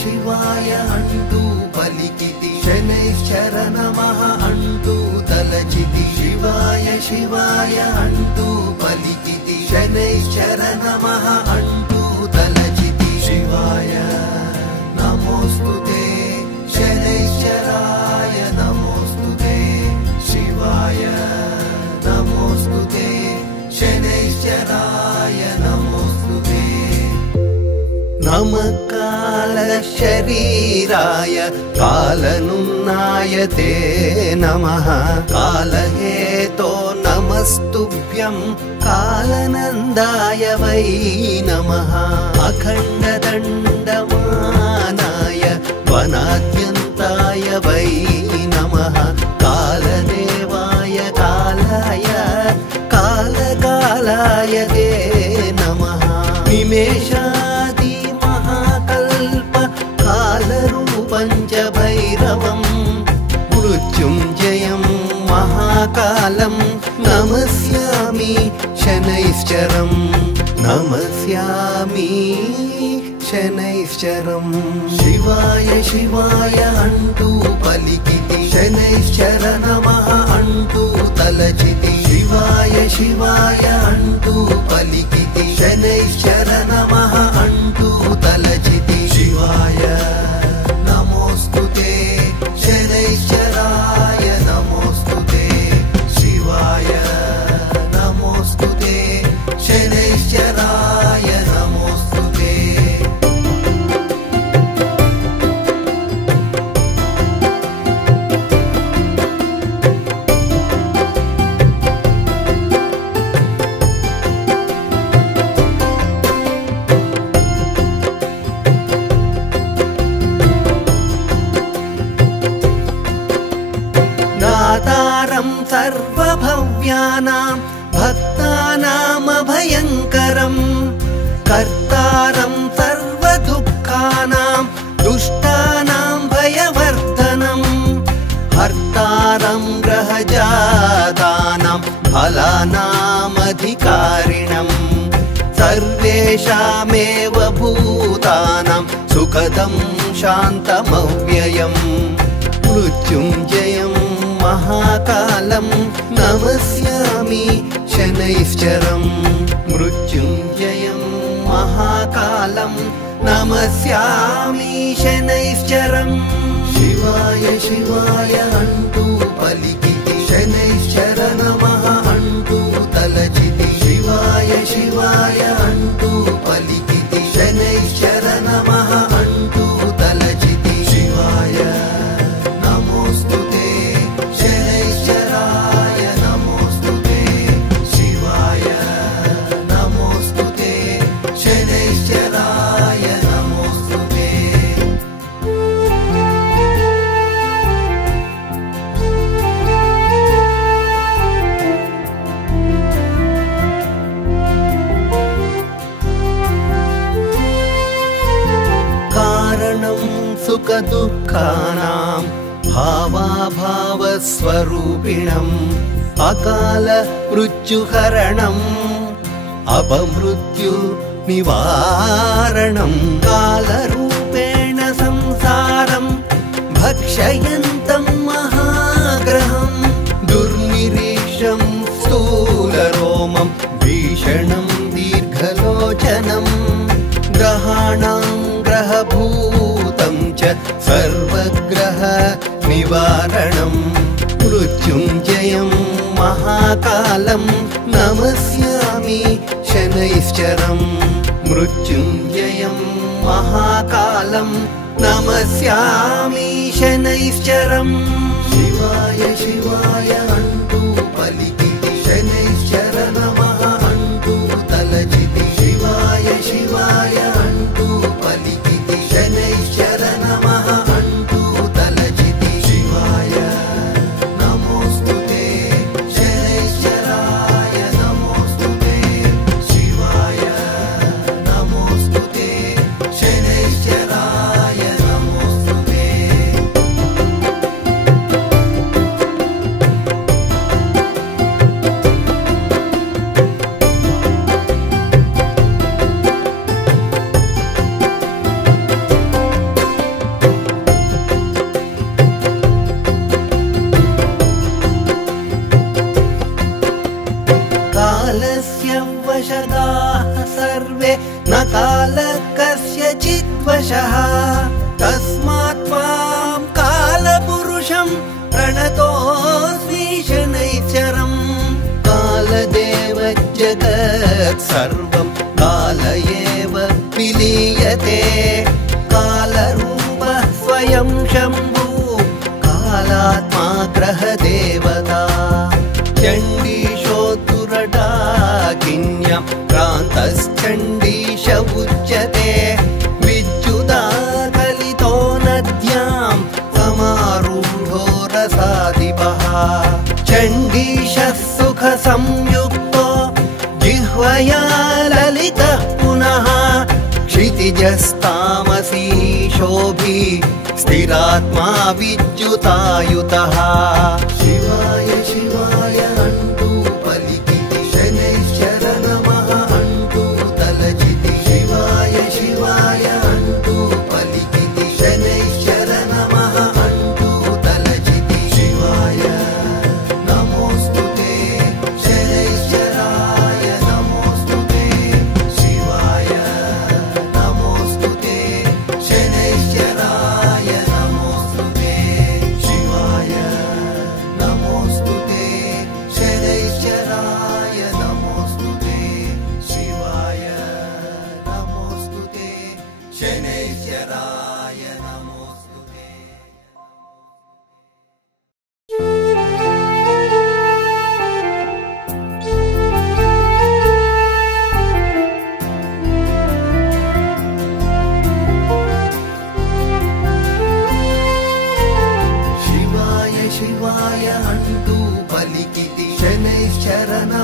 शिवाय अंटू पलिकिति शनैश्चर नमः अंटू तलचिति शिवाय शिवाय अंटू पलिकिति शनैश्चर नमः अंटू तलचिति शिवाय नमोस्तुते शनैश्चराय नमोस्तुते शिवाय नमोस्तुते शनैश्चराय नमोस्तुते नमः कालशरीराय कालनुन्नाय ते नमः कालहेतो नमस्तुभ्यं कालनन्दाय वै नमः अखण्डदण्डमानाय वनाद्यन्ताय वै नमः कालदेवाय कालाय कालकालाय ते नमः निमेषादि महाकल्प कालरूपं च भैरवं मृत्युञ्जयं महाकालं नमस्यामि शनैश्चरं नमस्यामि शनैश्चरं शिवाय शिवाय अंटू पलिकिति शनैश्चर नमः अंटू तलचिति शिवाय शिवाय अंटू पलिकिति शनैश्चर नमः अंटू तलचिति शिवाय नमोस्तुते शनैश्चराय नमोस्तुते शिवाय नमोस्तुते शनैश्चराय नमोस्तुते दातारं सर्वभव्यानां भक्तानामभयङ्करं कर्तारं सर्वदुःखानां दुष्टानां भयवर्धनं हर्तारं ग्रहजातानां फलानामधिकारिणं सर्वेषामेव भूतानां सुखदं शान्तमव्ययम् मृत्युञ्जयं महाकालं नमस्यामि शनैश्चरं मृत्युञ्जयं महाकालं नमस्यामि शनैश्चरं शिवाय शिवाय अंटू पलिकिति शनैश्चर नमः अंटू तलचिति शिवाय शिवाय अंटू पलिकिति शनैश्चर नमः अंटू तलचिति शिवाय नमोस्तुते शनैश्चराय नमोस्तुते शिवाय नमोस्तुते शनैश्चराय नमोस्तुते कारणं सुखदुःखानां भावाभावस्वरूपिणम् अकाल मृत्युहरणम् अपमृत्यु निवारणं कालरूपेण संसारं भक्षयन्तं महाग्रहं दुर्निरीक्षं स्थूलरोमं भीषणं दीर्घलोचनं ग्रहाणां ग्रहभूतं च सर्वग्रह निवारणं मृत्युञ्जयं महाकालं नमस्यामि शनैश्चरं मृत्युञ्जयं महाकालं नमस्यामि शनैश्चरं शिवाय शिवाय अंटू पलिकिति शनैश्चर नमः अंटू तलचिति शिवाय शिवाय अंटू पलिकिति शनैश्चर नमः अंटू तलचिति शिवाय नमोस्तुते शनैश्चराय नमोस्तुते शिवाय नमोस्तुते शनैश्चराय नमोस्तुते तस्मात् त्वां कालपुरुषं प्रणतोऽस्मि शनैश्चरम् कालदेव जगत् सर्वं काल एव विलीयते कालरूपः स्वयं शम्भु कालात्मा ग्रहदेवता चण्डीशोत्तुरडाकिन्यं क्रान्तश्चण्डीश उच्यते विद्युदाकलितो नद्यां समारूढो रसाधिपः चण्डीशः सुखसंयुक्तो जिह्वया ललितः पुनः क्षितिजस्तामसी शोभी स्थिरात्मा विद्युतायुतः शिवाय शिवाय अंटू पलिकिति शनैश्चर नमः अंटू तलचिति शिवाय शिवाय अंटू पलिकिति शनैश्चर नमः अंटू तलचिति शिवाय नमोस्तुते शनैश्चराय नमोस्तुते शिवाय नमोस्तुते शनैश्चराय नमोस्तुते शिवाय नमोस्तुते शनैश्चराय नमोस्तुते शिवाय नमोस्तुते शनैश्चराय नमोस्तुते शिवाय शिवाय अंटू पलिकिति शनैश्चर नमः